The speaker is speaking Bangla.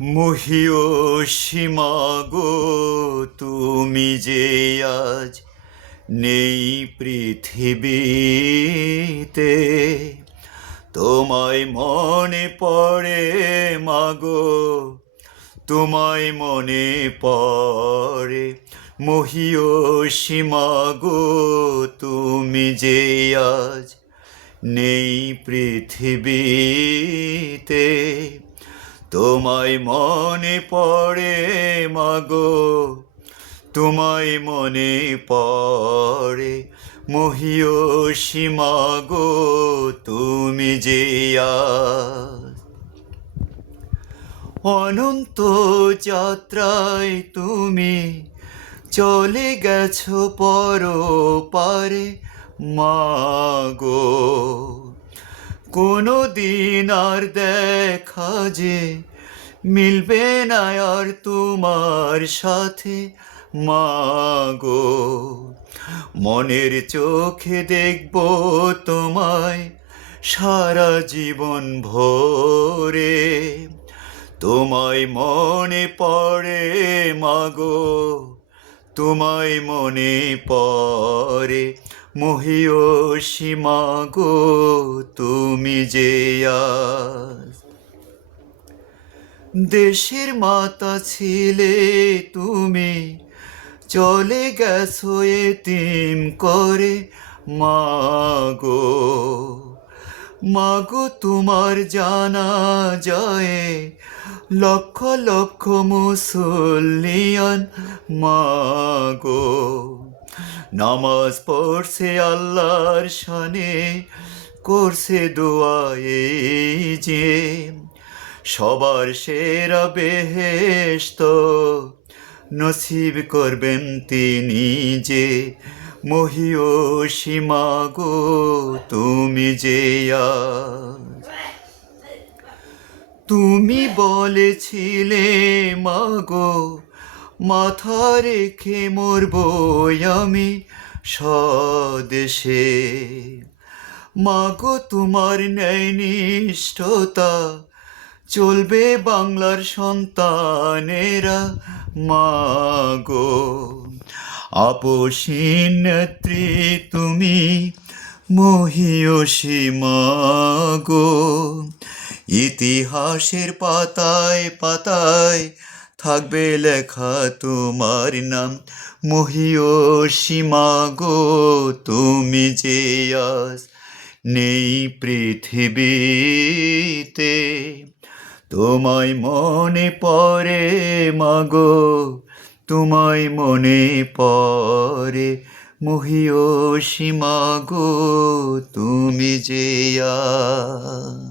মহিয়সীমা গো, তুমি যে আজ নেই পৃথিবীতে, তোমায় মনে পড়ে মাগো, তোমায় মনে পড়ে। মহিয়সীমা গো, তুমি যে আজ নেই পৃথিবীতে, তোমায় মনে পড়ে মাগো, তোমায় মনে পড়ে। মহিয়সীমা গো, তুমি যে আজ অনন্ত যাত্রায় তুমি চলে গেছো পরপারে মাগো, কোনো দিন আর দেখা যে মিলবে না আর তোমার সাথে মাগো। মনের চোখে দেখব তোমায় সারা জীবন ভরে, তোমায় মনে পড়ে মাগো, তোমায় মনে পড়ে। মহিয়সীমা গো, তুমি যে আজ দেশের মাতা ছিলে তুমি, চলে গেছো এতিম করে মাগো। মাগো তোমার জানা যায় লক্ষ লক্ষ মুসল্লিয়ান মাগো, নামাজ পড়ছে আল্লাহর শানে, করছে দোয়া এই যে সবার সেরা বেহেশত নসিব করবেন তিনি যে। মহিয়সীমা গো, তুমি যে আজ তুমি বলেছিলে মাগো, মাথা রেখে মরবো আমি স্বদেশে। মাগো তোমার ন্যায় নিষ্ঠতা চলবে বাংলার সন্তানেরা মাগো। আপসীন নেত্রী তুমি মহিয়সীমা গো, ইতিহাসের পাতায় পাতায় থাকবে লেখা তোমার নাম। মহিয়সীমা গো, তুমি যে আজ নেই পৃথিবীতে, তোমায় মনে পড়ে মাগো, তোমায় মনে পড়ে। মহিয়সীমা গো, তুমি যে আজ